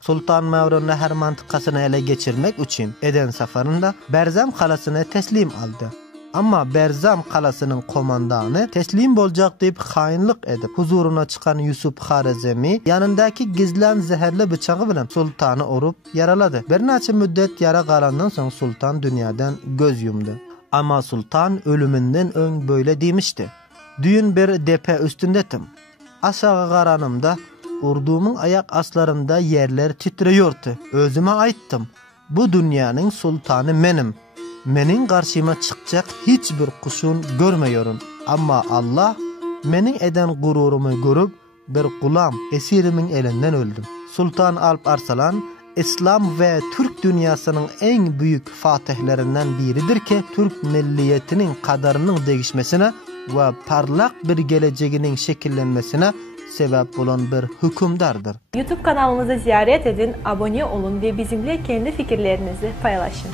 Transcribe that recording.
Sultan Mevlon Nehir mantıkasını ele geçirmek için Eden safarında Berzam kalasını teslim aldı. Ama Berzam kalasının komandanı teslim bolacak deyip hainlik edip huzuruna çıkan Yusuf Harizmi yanındaki gizlen zehirli bıçağı bilen sultanı orup yaraladı. Bir neçe müddet yara kalandan sonra sultan dünyadan göz yumdu. Ama sultan ölümünden ön böyle demişti. Düğün bir depe üstündetim. Aşağı karanımda urduğumun ayak aslarında yerler titriyordu. Özüme aittim. Bu dünyanın sultanı benim. Menin karşıma çıkacak hiçbir kuşun görmüyorum. Ama Allah menin eden gururumu görüp bir kulam esirimin elinden öldüm. Sultan Alp Arslan İslam ve Türk dünyasının en büyük fatihlerinden biridir ki Türk milliyetinin kadarının değişmesine ve parlak bir geleceğinin şekillenmesine sebep olan bir hükümdardır. YouTube kanalımızı ziyaret edin, abone olun ve bizimle kendi fikirlerinizi paylaşın.